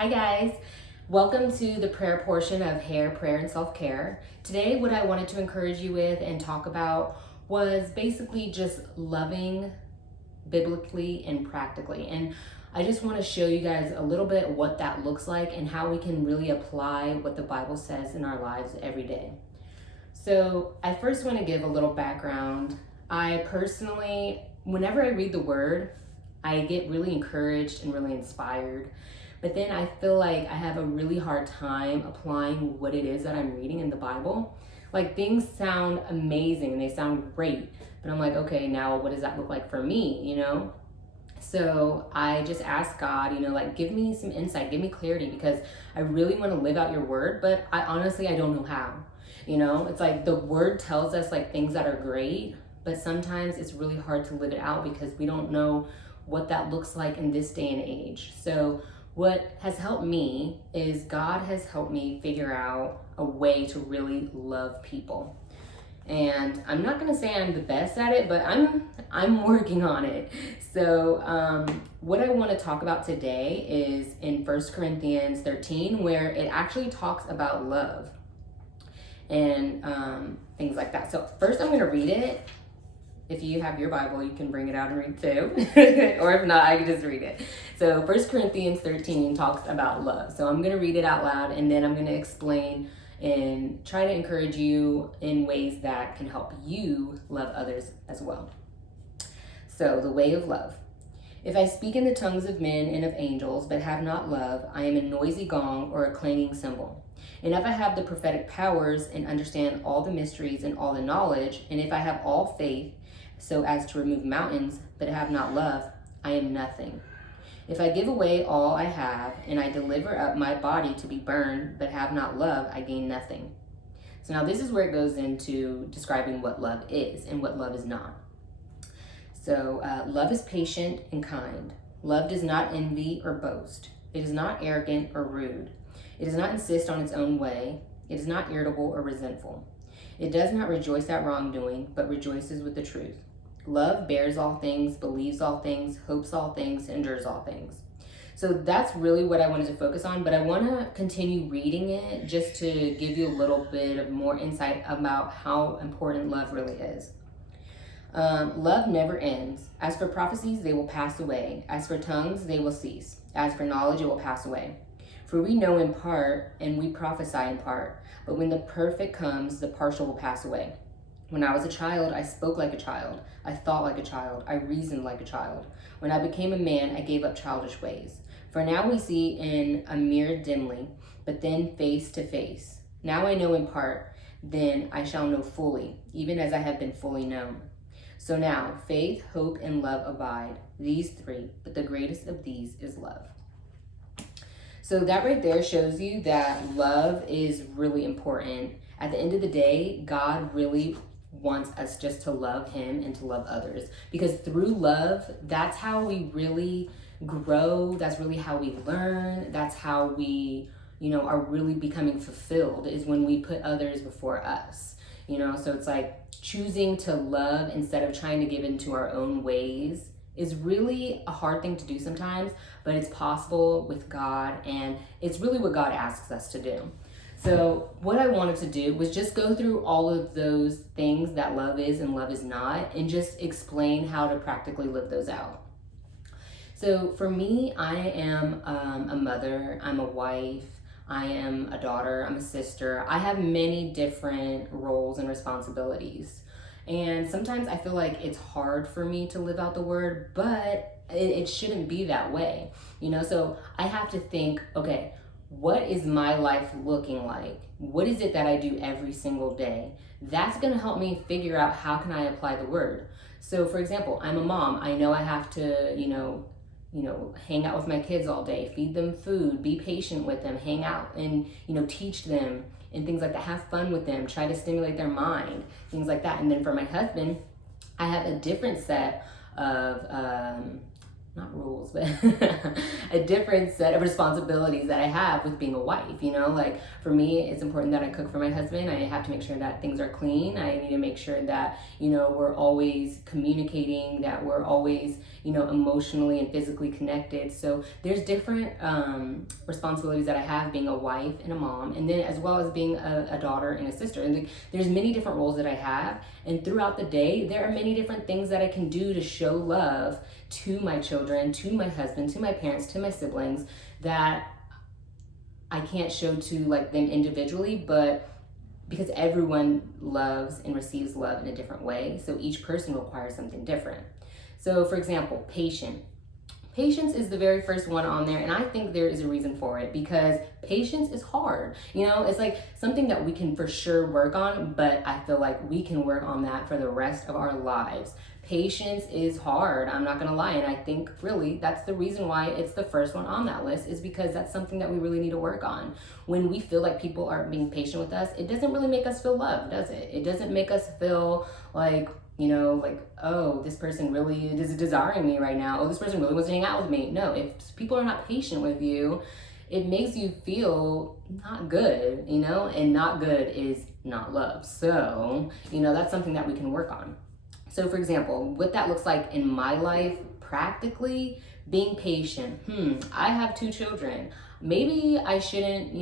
Hi guys, welcome to the prayer portion of Hair, Prayer, and Self-Care. Today what I wanted to encourage you with and talk about was basically just loving biblically and practically. And I just want to show you guys a little bit what that looks like and how we can really apply what the Bible says in our lives every day. So I first want to give a little background. I personally, whenever I read the word, I get really encouraged and really inspired. But then I feel like I have a really hard time applying what it is that I'm reading in the Bible. Like things sound amazing and they sound great, but I'm like, okay, now what does that look like for me? So I just ask God, like give me some insight, give me clarity, because I really want to live out your word, but I honestly don't know how. It's like the word tells us like things that are great, but sometimes it's really hard to live it out because we don't know what that looks like in this day and age. So what has helped me is God has helped me figure out a way to really love people. And I'm not gonna say I'm the best at it, but I'm working on it. So what I want to talk about today is in 1 Corinthians 13, where it actually talks about love and things like that. So first I'm gonna read it. If you have your Bible, you can bring it out and read too. Or if not, I can just read it. So 1 Corinthians 13 talks about love. So I'm going to read it out loud and then I'm going to explain and try to encourage you in ways that can help you love others as well. So the way of love. If I speak in the tongues of men and of angels, but have not love, I am a noisy gong or a clanging cymbal. And if I have the prophetic powers and understand all the mysteries and all the knowledge, and if I have all faith, so as to remove mountains, but have not love, I am nothing. If I give away all I have, and I deliver up my body to be burned, but have not love, I gain nothing. So now this is where it goes into describing what love is and what love is not. So love is patient and kind. Love does not envy or boast. It is not arrogant or rude. It does not insist on its own way. It is not irritable or resentful. It does not rejoice at wrongdoing, but rejoices with the truth. Love bears all things, believes all things, hopes all things, endures all things. So that's really what I wanted to focus on, but I want to continue reading it just to give you a little bit of more insight about how important love really is. Love never ends. As for prophecies, they will pass away. As for tongues, they will cease. As for knowledge, it will pass away. For we know in part, and we prophesy in part. But when the perfect comes, the partial will pass away. When I was a child, I spoke like a child. I thought like a child. I reasoned like a child. When I became a man, I gave up childish ways. For now we see in a mirror dimly, but then face to face. Now I know in part, then I shall know fully, even as I have been fully known. So now, faith, hope, and love abide, these three, but the greatest of these is love. So that right there shows you that love is really important. At the end of the day, God really wants us just to love him and to love others, because through love, that's how we really grow. That's really how we learn. That's how we, are really becoming fulfilled, is when we put others before us. So it's like choosing to love instead of trying to give into our own ways is really a hard thing to do sometimes, but it's possible with God, and it's really what God asks us to do. So what I wanted to do was just go through all of those things that love is and love is not, and just explain how to practically live those out. So for me, I am a mother, I'm a wife, I am a daughter, I'm a sister. I have many different roles and responsibilities. And sometimes I feel like it's hard for me to live out the word, but it shouldn't be that way, So I have to think, okay, what is my life looking like? What is it that I do every single day? That's going to help me figure out how can I apply the word. So for example, I'm a mom. I know I have to, hang out with my kids all day, feed them food, be patient with them, hang out and, teach them and things like that, have fun with them, try to stimulate their mind, things like that. And then for my husband, I have a different set of, not rules, but a different set of responsibilities that I have with being a wife. Like for me, it's important that I cook for my husband. I have to make sure that things are clean. I need to make sure that, we're always communicating, that we're always, emotionally and physically connected. So there's different responsibilities that I have being a wife and a mom, and then as well as being a daughter and a sister. And there's many different roles that I have. And throughout the day, there are many different things that I can do to show love to my children, to my husband, to my parents, to my siblings, that I can't show to like them individually, but because everyone loves and receives love in a different way. So each person requires something different. So for example, patient. Patience is the very first one on there, and I think there is a reason for it, because patience is hard. It's like something that we can for sure work on, but I feel like we can work on that for the rest of our lives. Patience is hard, I'm not gonna lie, and I think really that's the reason why it's the first one on that list, is because that's something that we really need to work on. When we feel like people aren't being patient with us, it doesn't really make us feel loved, does it? It doesn't make us feel like, oh, this person really is desiring me right now. Oh, this person really wants to hang out with me. No, if people are not patient with you, it makes you feel not good, and not good is not love. So, that's something that we can work on. So for example, what that looks like in my life, practically, being patient. I have 2 children. Maybe I shouldn't,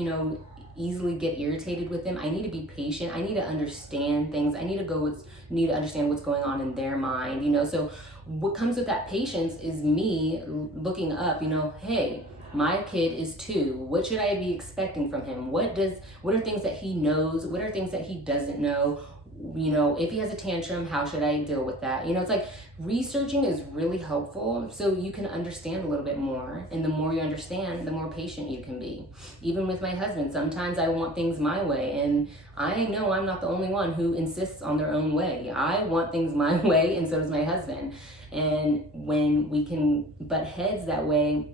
easily get irritated with them. I need to be patient. I need to understand things. I need to understand what's going on in their mind, So what comes with that patience is me looking up, hey, my kid is 2. What should I be expecting from him? What are things that he knows? What are things that he doesn't know? If he has a tantrum, how should I deal with that? It's like researching is really helpful so you can understand a little bit more. And the more you understand, the more patient you can be. Even with my husband, sometimes I want things my way, and I know I'm not the only one who insists on their own way. I want things my way, and so does my husband. And when we can butt heads that way,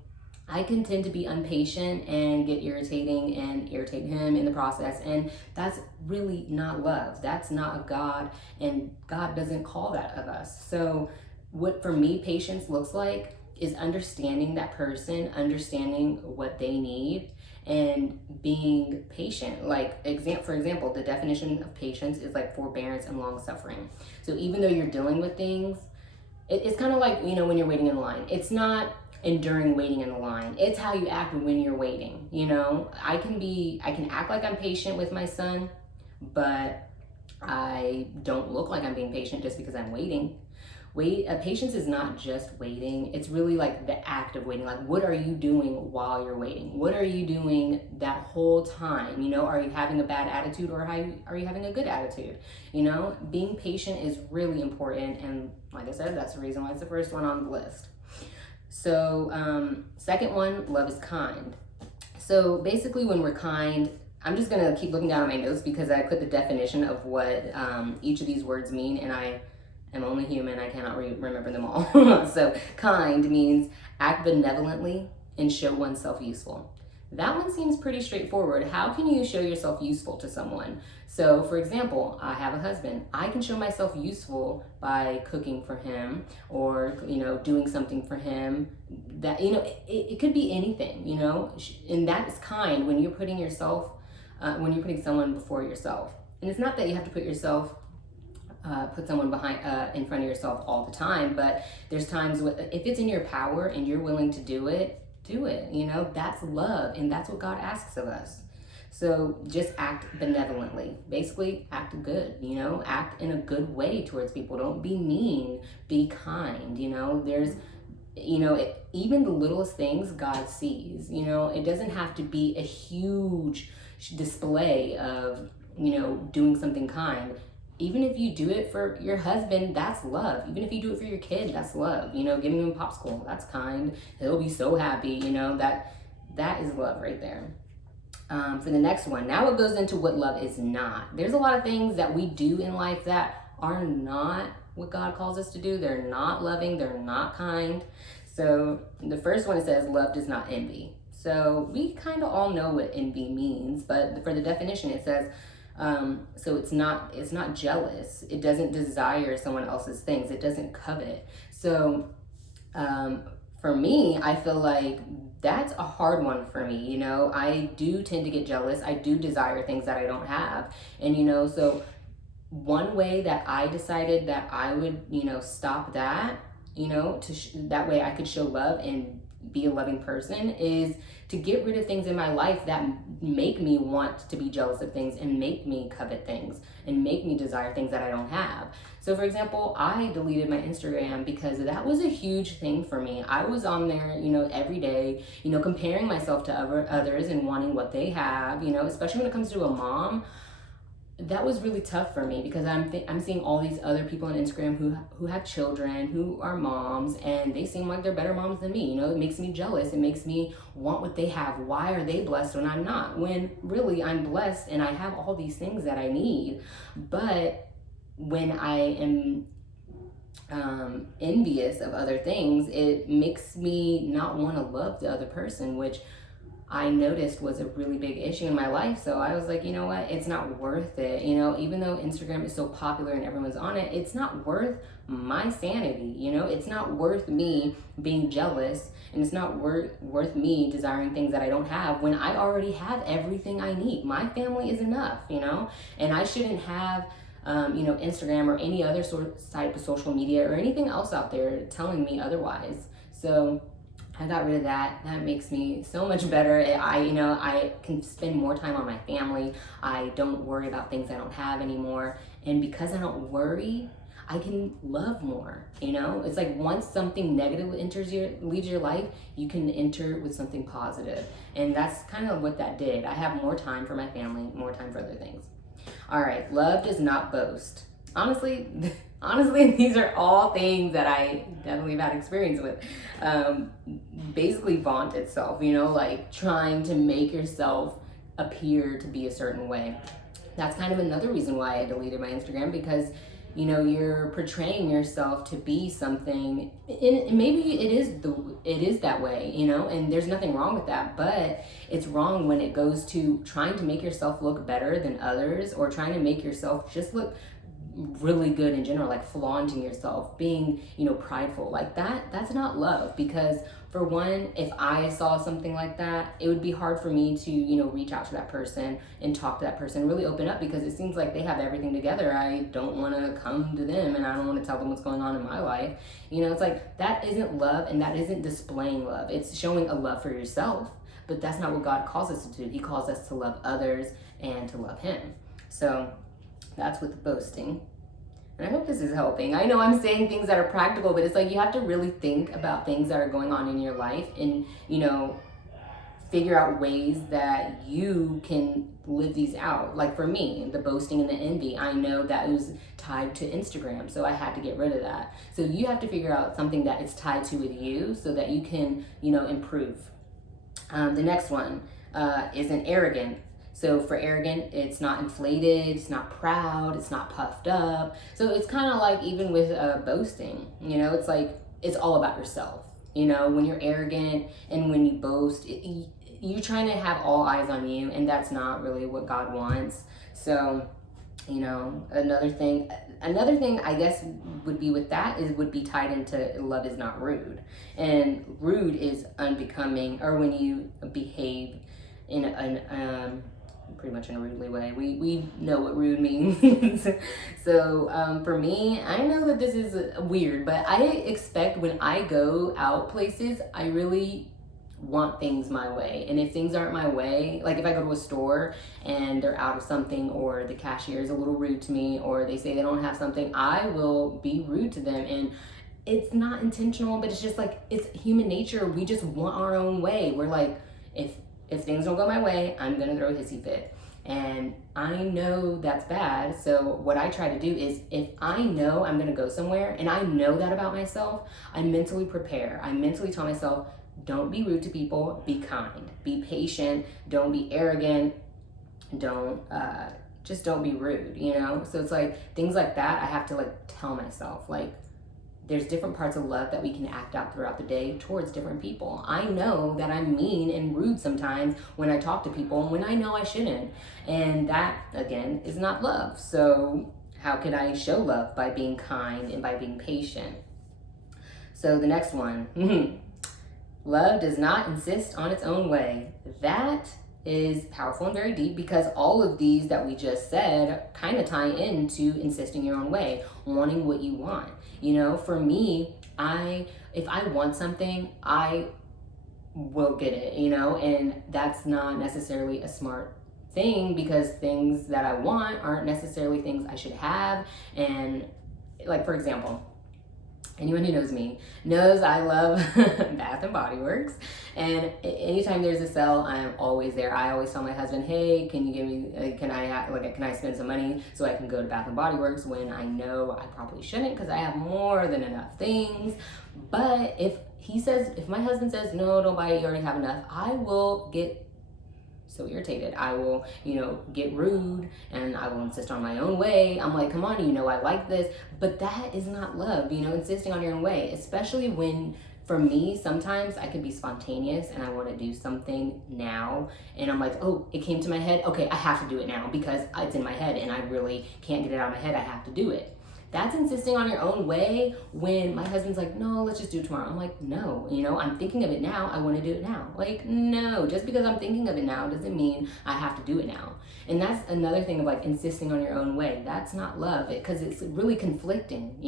I can tend to be impatient and get irritating and irritate him in the process. And that's really not love. That's not of God. And God doesn't call that of us. So what for me patience looks like is understanding that person, understanding what they need, and being patient. Like for example, the definition of patience is like forbearance and long suffering. So even though you're dealing with things, it's kind of like, when you're waiting in line. It's not enduring waiting in the line. It's how you act when you're waiting. I can act like I'm patient with my son, but I don't look like I'm being patient just because I'm waiting. Patience is not just waiting. It's really like the act of waiting. Like, what are you doing while you're waiting? What are you doing that whole time? Are you having a bad attitude, or are you having a good attitude? Being patient is really important. And like I said, that's the reason why it's the first one on the list. So second one, love is kind. So basically when we're kind, I'm just gonna keep looking down at my notes because I put the definition of what each of these words mean, and I am only human, I cannot remember them all. So kind means act benevolently and show oneself useful. That one seems pretty straightforward. How can you show yourself useful to someone? So for example, I have a husband. I can show myself useful by cooking for him, or, doing something for him. That, it could be anything, and that is kind when you're putting someone before yourself. And it's not that you have to put someone in front of yourself all the time, but there's times if it's in your power and you're willing to do it, that's love, and that's what God asks of us. So just act benevolently. Basically, act good, act in a good way towards people. Don't be mean, be kind, there's, even the littlest things God sees, it doesn't have to be a huge display of, doing something kind. Even if you do it for your husband, that's love. Even if you do it for your kid, that's love. Giving him a popsicle, that's kind. He'll be so happy, that is love right there. For the next one, now it goes into what love is not. There's a lot of things that we do in life that are not what God calls us to do. They're not loving, they're not kind. So the first one, it says love does not envy. So we kind of all know what envy means, but for the definition it says, so it's not jealous. It doesn't desire someone else's things. It doesn't covet. So for me, I feel like that's a hard one for me. I do tend to get jealous. I do desire things that I don't have. And, so one way that I decided that I would, stop that that way I could show love and be a loving person, is to get rid of things in my life that make me want to be jealous of things and make me covet things and make me desire things that I don't have. So for example, I deleted my Instagram because that was a huge thing for me. I was on there, every day, comparing myself to others and wanting what they have, especially when it comes to a mom. That was really tough for me because I'm seeing all these other people on Instagram who have children, who are moms, and they seem like they're better moms than me. It makes me jealous. It makes me want what they have. Why are they blessed when I'm not? When really I'm blessed and I have all these things that I need. But when I am envious of other things, it makes me not want to love the other person, which I noticed was a really big issue in my life. So I was like, you know what? It's not worth it. Even though Instagram is so popular and everyone's on it, it's not worth my sanity. It's not worth me being jealous, and it's not worth me desiring things that I don't have when I already have everything I need. My family is enough, and I shouldn't have Instagram or any other sort of type of social media or anything else out there telling me otherwise. So I got rid of that. That makes me so much better. I can spend more time on my family. I don't worry about things I don't have anymore. And because I don't worry, I can love more. It's like once something negative leaves your life, you can enter with something positive. And that's kind of what that did. I have more time for my family, more time for other things. All right, love does not boast. Honestly, these are all things that I definitely have had experience with. Basically vaunt itself, like trying to make yourself appear to be a certain way. That's kind of another reason why I deleted my Instagram, because you're portraying yourself to be something, and maybe it is that way, and there's nothing wrong with that, but it's wrong when it goes to trying to make yourself look better than others, or trying to make yourself just look really good in general, like flaunting yourself, being prideful like that. That's not love, because for one, if I saw something like that, it would be hard for me to reach out to that person and talk to that person, really open up, because it seems like they have everything together. I don't want to come to them, and I don't want to tell them what's going on in my life. It's like that isn't love, and that isn't displaying love. It's showing a love for yourself, but that's not what God calls us to do. He calls us to love others and to love Him. So that's with the boasting. And I hope this is helping. I know I'm saying things that are practical, but it's like you have to really think about things that are going on in your life and, figure out ways that you can live these out. Like for me, the boasting and the envy, I know that it was tied to Instagram, so I had to get rid of that. So you have to figure out something that it's tied to with you so that you can, improve. The next one is an arrogant. So for arrogant, it's not inflated, it's not proud, it's not puffed up. So it's kind of like even with boasting, it's like it's all about yourself. When you're arrogant and when you boast, you're trying to have all eyes on you, and that's not really what God wants. So, another thing I guess would be with that would be tied into love is not rude. And rude is unbecoming, or when you behave in pretty much in a rudely way. We know what rude means. So for me, I know that this is weird, but I expect when I go out places, I really want things my way. And if things aren't my way, like if I go to a store and they're out of something, or the cashier is a little rude to me, or they say they don't have something, I will be rude to them. And it's not intentional, but it's just like, it's human nature. We just want our own way. We're like, if things don't go my way, I'm gonna throw a hissy fit. And I know that's bad. So what I try to do is, if I know I'm gonna go somewhere and I know that about myself, I mentally prepare. I mentally tell myself, don't be rude to people, be kind, be patient, don't be arrogant, don't be rude, So it's like things like that I have to like tell myself, like, there's different parts of love that we can act out throughout the day towards different people. I know that I'm mean and rude sometimes when I talk to people, and when I know I shouldn't. And that, again, is not love. So how could I show love? By being kind and by being patient. So the next one, love does not insist on its own way. That is powerful and very deep, because all of these that we just said kind of tie into insisting your own way, wanting what you want. For me, if I want something, I will get it, you know, and that's not necessarily a smart thing, because things that I want aren't necessarily things I should have. And like, for example, anyone who knows me knows I love Bath and Body Works, and anytime there's a sale, I'm always there. I always tell my husband, hey, can you give me, can I spend some money so I can go to Bath and Body Works, when I know I probably shouldn't, because I have more than enough things. But if my husband says, no, don't buy it, you already have enough, I will get so irritated. I will, get rude, and I will insist on my own way. I'm like, come on, I like this. But that is not love, insisting on your own way, especially when, for me, sometimes I can be spontaneous and I want to do something now. And I'm like, oh, it came to my head. Okay, I have to do it now because it's in my head and I really can't get it out of my head. I have to do it. That's insisting on your own way, when my husband's like, no, let's just do it tomorrow. I'm like, no, I'm thinking of it now. I want to do it now. Like, no, just because I'm thinking of it now doesn't mean I have to do it now. And that's another thing of like insisting on your own way. That's not love, because it's really conflicting,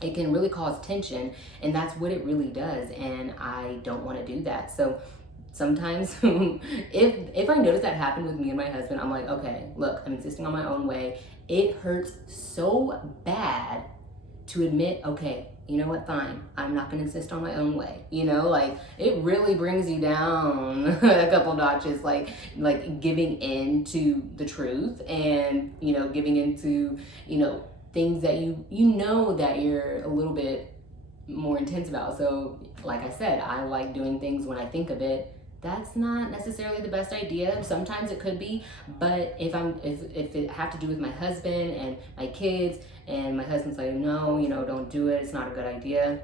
It can really cause tension, and that's what it really does. And I don't want to do that. So sometimes if I notice that happen with me and my husband, I'm like, okay, look, I'm insisting on my own way. It hurts so bad to admit, okay, you know what, fine, I'm not gonna insist on my own way. Like, it really brings you down a couple notches, like giving in to the truth, and, giving into, things that you know that you're a little bit more intense about. So like I said, I like doing things when I think of it. That's not necessarily the best idea. Sometimes it could be, but if it have to do with my husband and my kids, and my husband's like, no, don't do it, it's not a good idea,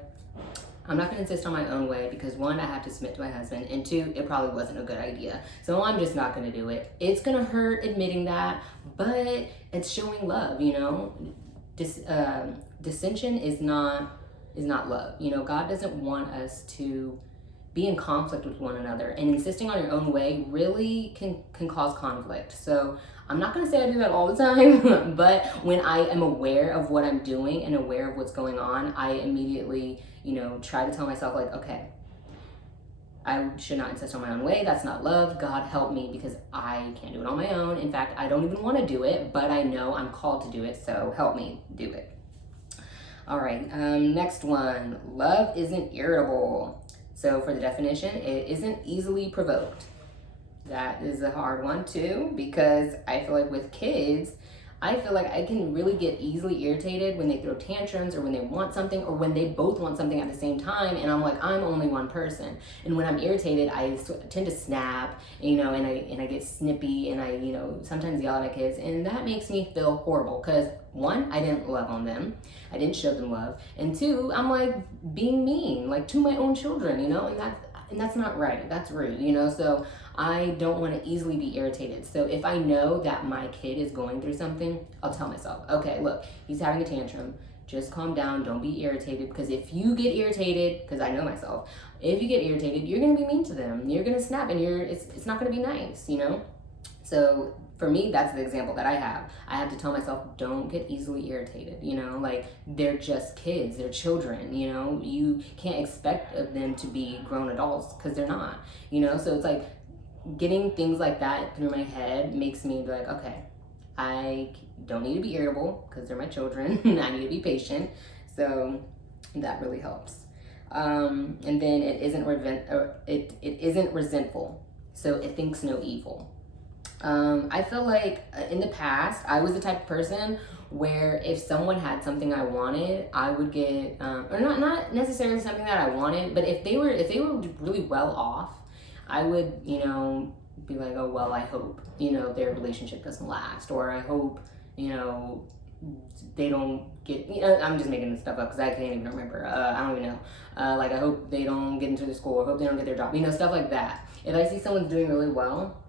I'm not gonna insist on my own way, because one, I have to submit to my husband, and two, it probably wasn't a good idea. So I'm just not gonna do it. It's gonna hurt admitting that, but it's showing love, dissension is not love. God doesn't want us to be in conflict with one another, and insisting on your own way really can cause conflict. So I'm not going to say I do that all the time, but when I am aware of what I'm doing and aware of what's going on, I immediately, try to tell myself, like, okay, I should not insist on my own way. That's not love. God help me, because I can't do it on my own. In fact, I don't even want to do it, but I know I'm called to do it, so help me do it. All right, next one. Love isn't irritable. So for the definition, it isn't easily provoked. That is a hard one too, because I feel like with kids, I feel like I can really get easily irritated when they throw tantrums, or when they want something, or when they both want something at the same time, and I'm like, I'm only one person. And when I'm irritated, I tend to snap, and I get snippy, and I sometimes yell at my kids, and that makes me feel horrible, because one, I didn't love on them, I didn't show them love, and two, I'm like being mean, like to my own children, and that's not right. That's rude, so I don't want to easily be irritated. So if I know that my kid is going through something, I'll tell myself, okay, look, he's having a tantrum. Just calm down. Don't be irritated. Because if you get irritated, because I know myself, if you get irritated, you're going to be mean to them. You're going to snap, and it's not going to be nice, So for me, that's the example that I have. I have to tell myself, don't get easily irritated, like they're just kids, they're children, you can't expect of them to be grown adults, because they're not, so it's like getting things like that through my head makes me be like, okay, I don't need to be irritable, because they're my children. I need to be patient. So that really helps. And then it isn't resentful, so it thinks no evil. I feel like in the past, I was the type of person where if someone had something I wanted, I would get, or not necessarily something that I wanted, but if they were really well off, I would, be like, oh, well, I hope, their relationship doesn't last, or I hope, they don't get, I'm just making this stuff up because I can't even remember. I don't even know. Like, I hope they don't get into the school, I hope they don't get their job, stuff like that. If I see someone's doing really well,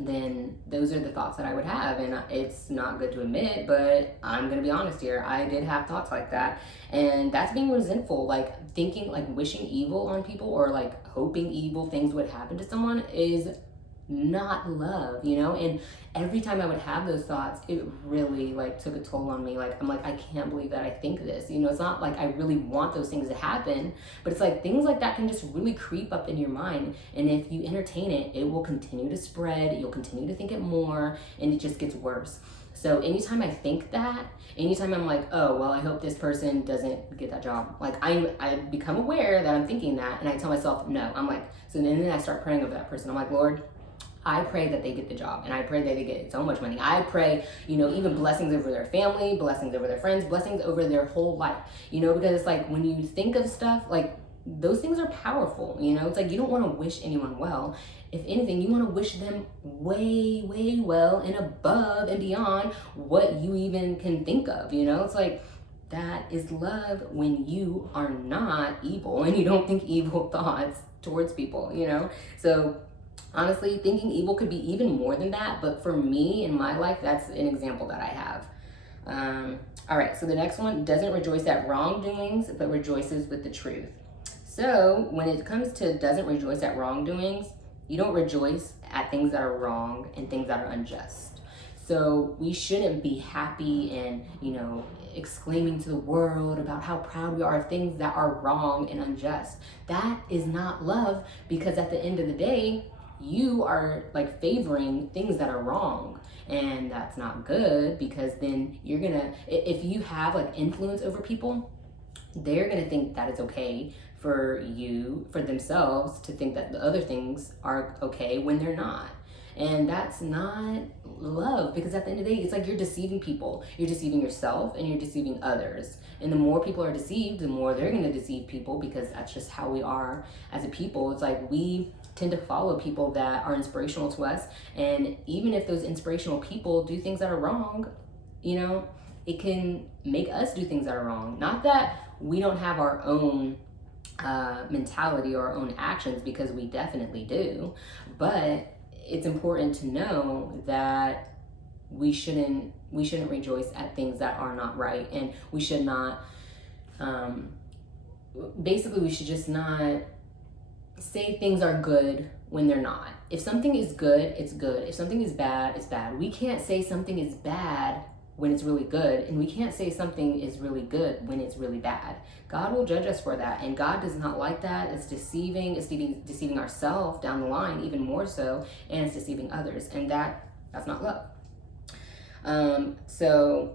then those are the thoughts that I would have. And it's not good to admit, but I'm going to be honest here. I did have thoughts like that. And that's being resentful, like thinking, like wishing evil on people, or like hoping evil things would happen to someone is not love, you know? And every time I would have those thoughts, it really like took a toll on me. Like, I'm like, I can't believe that I think this, you know? It's not like I really want those things to happen, but it's like things like that can just really creep up in your mind. And if you entertain it, it will continue to spread. You'll continue to think it more, and it just gets worse. So anytime I think that, anytime I'm like, oh, well, I hope this person doesn't get that job. Like I become aware that I'm thinking that, and I tell myself, no. I'm like, so then I start praying over that person. I'm like, Lord, I pray that they get the job, and I pray that they get so much money. I pray, you know, even blessings over their family, blessings over their friends, blessings over their whole life, you know, because it's like when you think of stuff, like those things are powerful, you know. It's like you don't want to wish anyone well. If anything, you want to wish them way, way well and above and beyond what you even can think of, you know. It's like that is love when you are not evil and you don't think evil thoughts towards people, you know. So honestly, thinking evil could be even more than that, but for me in my life, that's an example that I have. All right, so the next one, doesn't rejoice at wrongdoings, but rejoices with the truth. So when it comes to doesn't rejoice at wrongdoings, you don't rejoice at things that are wrong and things that are unjust. So we shouldn't be happy and, you know, exclaiming to the world about how proud we are of things that are wrong and unjust. That is not love, because at the end of the day, you are like favoring things that are wrong, and that's not good, because then you're gonna, if you have like influence over people, they're gonna think that it's okay for you, for themselves to think that the other things are okay when they're not. And that's not love, because at the end of the day, it's like you're deceiving people. You're deceiving yourself and you're deceiving others. And the more people are deceived, the more they're gonna deceive people, because that's just how we are as a people. It's like we tend to follow people that are inspirational to us. And even if those inspirational people do things that are wrong, you know, it can make us do things that are wrong. Not that we don't have our own mentality or our own actions, because we definitely do, but it's important to know that we shouldn't rejoice at things that are not right, and we should not basically we should just not say things are good when they're not. If something is good, it's good. If something is bad, it's bad. We can't say something is bad when it's really good, and we can't say something is really good when it's really bad. God will judge us for that, and God does not like that. It's deceiving. It's deceiving ourselves down the line, even more so, and it's deceiving others, and that's not love. So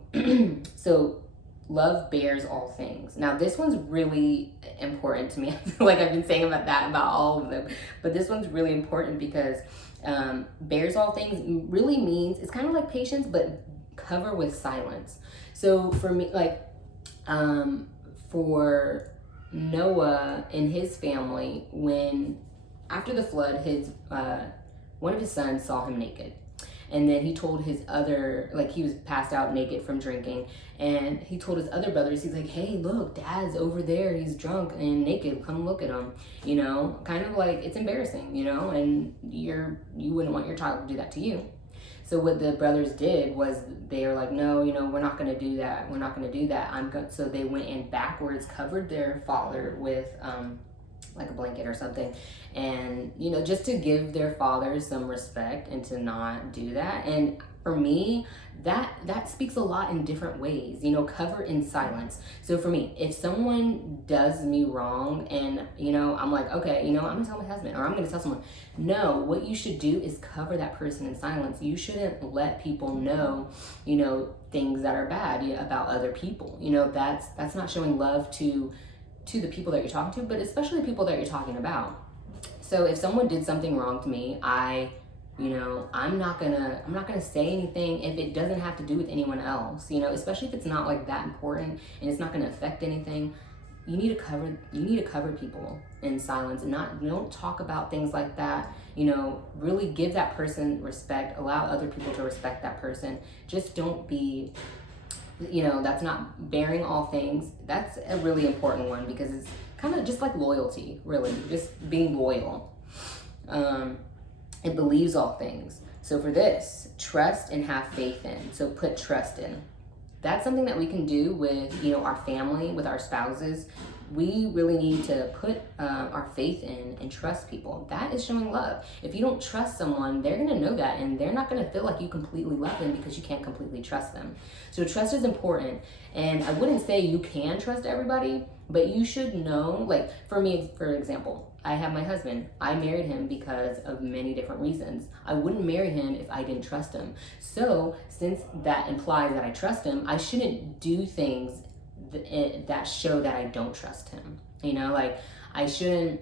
love bears all things. Now this one's really important to me. I feel like I've been saying about all of them, but this one's really important because bears all things really means, it's kind of like patience, but cover with silence. So for me, like for Noah and his family, when after the flood, his one of his sons saw him naked. And then he told his other, like he was passed out naked from drinking, and he told his other brothers, he's like, hey, look, dad's over there, he's drunk and naked, come look at him, you know, kind of like, it's embarrassing, you know, and you wouldn't want your child to do that to you. So what the brothers did was they were like, no, you know, we're not going to do that. We're not going to do that. So they went in backwards, covered their father with like a blanket or something, and you know, just to give their father some respect and to not do that. And for me, that speaks a lot in different ways, you know, cover in silence. So for me, if someone does me wrong and, you know, I'm like, okay, you know, I'm gonna tell my husband, or I'm gonna tell someone, no, what you should do is cover that person in silence. You shouldn't let people know, you know, things that are bad about other people. You know, that's not showing love to the people that you're talking to, but especially the people that you're talking about. So if someone did something wrong to me, you know, I'm not gonna say anything if it doesn't have to do with anyone else, you know, especially if it's not like that important and it's not gonna affect anything. You need to cover people in silence, and don't talk about things like that. You know, really give that person respect, allow other people to respect that person. Just don't be, you know, that's not bearing all things. That's a really important one, because it's kind of just like loyalty, really, just being loyal. It believes all things. So for this, trust and have faith in. So put trust in. That's something that we can do with, you know, our family, with our spouses. we really need to put our faith in and trust people. That is showing love. If you don't trust someone, they're going to know that, and they're not going to feel like you completely love them because you can't completely trust them. So trust is important. And I wouldn't say you can trust everybody, but you should know, like for me, for example, I have my husband. I married him because of many different reasons. I wouldn't marry him if I didn't trust him. So since that implies that I trust him, I shouldn't do things that show that I don't trust him. You know, like I shouldn't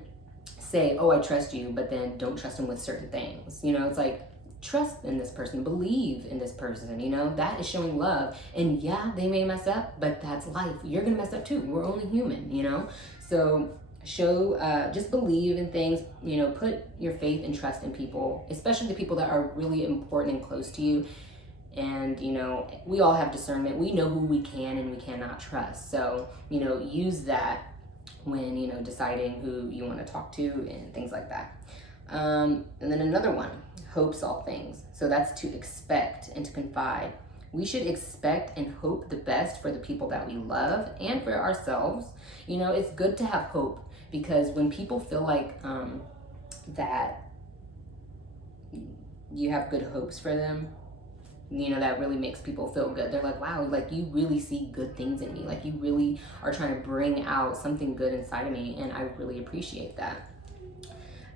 say, oh, I trust you, but then don't trust him with certain things. You know, it's like, trust in this person, believe in this person, you know, that is showing love. And yeah, they may mess up, but that's life. You're gonna mess up too. We're only human, you know? So show, just believe in things, you know, put your faith and trust in people, especially the people that are really important and close to you. And, you know, we all have discernment. We know who we can and we cannot trust. So, you know, use that when, you know, deciding who you want to talk to and things like that. And then another one, hopes all things. So that's to expect and to confide. We should expect and hope the best for the people that we love and for ourselves. You know, it's good to have hope, because when people feel like that you have good hopes for them, you know, that really makes people feel good. They're like, wow, like you really see good things in me. Like you really are trying to bring out something good inside of me. And I really appreciate that.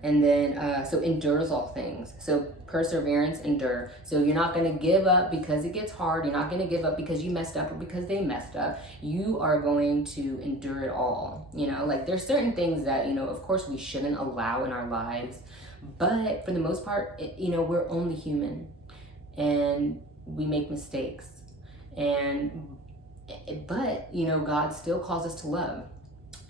And then, so endures all things. So perseverance, endure. So you're not going to give up because it gets hard. You're not going to give up because you messed up or because they messed up. You are going to endure it all. You know, like there's certain things that, you know, of course we shouldn't allow in our lives. But for the most part, you know, we're only human. And we make mistakes, but you know, God still calls us to love,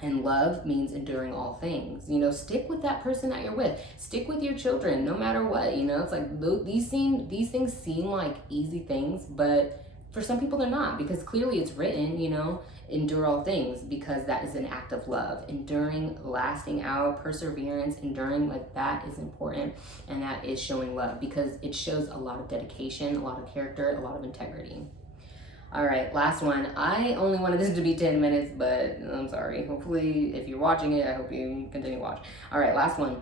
and love means enduring all things. You know, stick with that person that you're with, stick with your children, no matter what. You know, it's like these things seem like easy things, but for some people they're not, because clearly it's written, you know, endure all things, because that is an act of love. Enduring, lasting out, perseverance, enduring, like that is important, and that is showing love, because it shows a lot of dedication, a lot of character, a lot of integrity. All right, last one. I only wanted this to be 10 minutes, but I'm sorry. Hopefully, if you're watching it, I hope you continue to watch. All right, last one.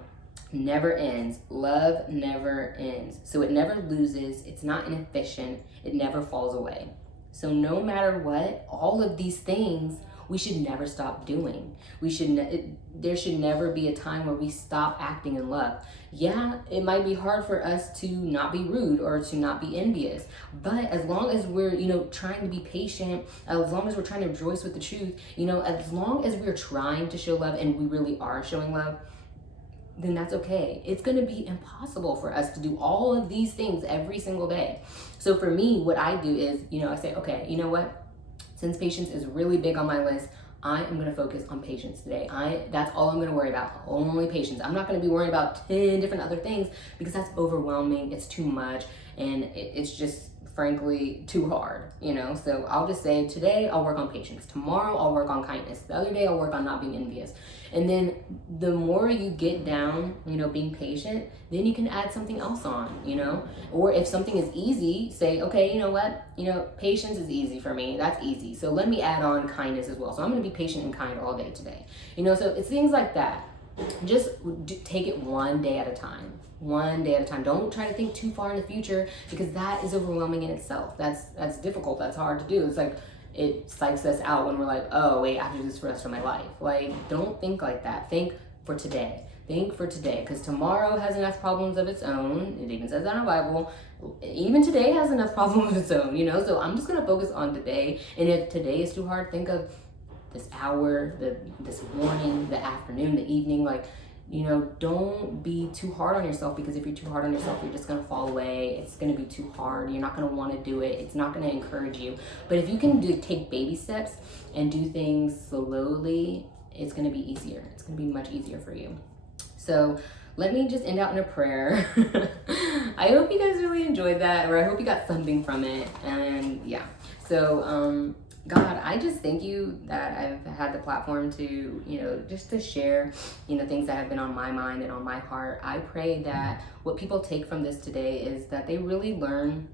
Never ends. Love never ends. So it never loses. It's not inefficient. It never falls away. So no matter what, all of these things we should never stop doing. There should never be a time where we stop acting in love. Yeah, it might be hard for us to not be rude or to not be envious, but as long as we're, you know, trying to be patient, as long as we're trying to rejoice with the truth, you know, as long as we're trying to show love and we really are showing love, then that's okay. It's going to be impossible for us to do all of these things every single day. So for me, what I do is, you know, I say, okay, you know what? Since patience is really big on my list, I am going to focus on patience today. That's all I'm going to worry about. Only patience. I'm not going to be worrying about 10 different other things, because that's overwhelming. It's too much. And it's just, frankly, too hard, you know? So I'll just say, today I'll work on patience. Tomorrow I'll work on kindness. The other day I'll work on not being envious. And then the more you get down, you know, being patient, then you can add something else on, you know? Or if something is easy, say, okay, you know what? You know, patience is easy for me. That's easy. So let me add on kindness as well. So I'm going to be patient and kind all day today. You know, so it's things like that. Just take it one day at a time. One day at a time. Don't try to think too far in the future, because that is overwhelming in itself. That's difficult. That's hard to do. It's like, it psychs us out when we're like, oh wait, I have to do this for the rest of my life. Like, don't think like that. Think for today. Think for today, because tomorrow has enough problems of its own. It even says that in the Bible. Even today has enough problems of its own, you know? So I'm just gonna focus on today. And if today is too hard, think of this hour, this morning, the afternoon, the evening. Like, you know, don't be too hard on yourself, because if you're too hard on yourself, you're just going to fall away. It's going to be too hard. You're not going to want to do it. It's not going to encourage you. But if you can take baby steps and do things slowly, it's going to be easier. It's going to be much easier for you. So let me just end out in a prayer. I hope you guys really enjoyed that, or I hope you got something from it. And yeah, so God, I just thank you that I've had the platform to, you know, just to share, you know, things that have been on my mind and on my heart. I pray that what people take from this today is that they really learn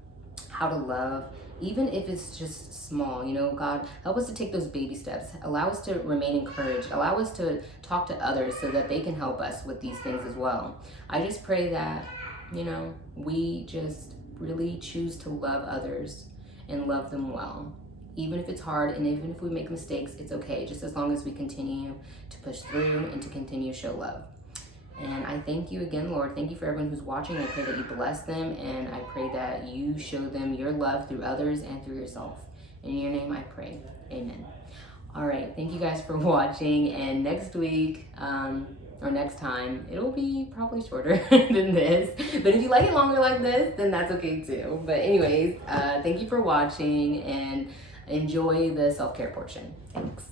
how to love, even if it's just small. You know, God, help us to take those baby steps. Allow us to remain encouraged. Allow us to talk to others so that they can help us with these things as well. I just pray that, you know, we just really choose to love others and love them well. Even if it's hard and even if we make mistakes, it's okay, just as long as we continue to push through and to continue to show love. And I thank you again, Lord. Thank you for everyone who's watching. I pray that you bless them, and I pray that you show them your love through others and through yourself. In your name I pray. Amen. All right. Thank you guys for watching. And next week, or next time, it'll be probably shorter than this. But if you like it longer like this, then that's okay too. But anyways, thank you for watching, and enjoy the self-care portion. Thanks.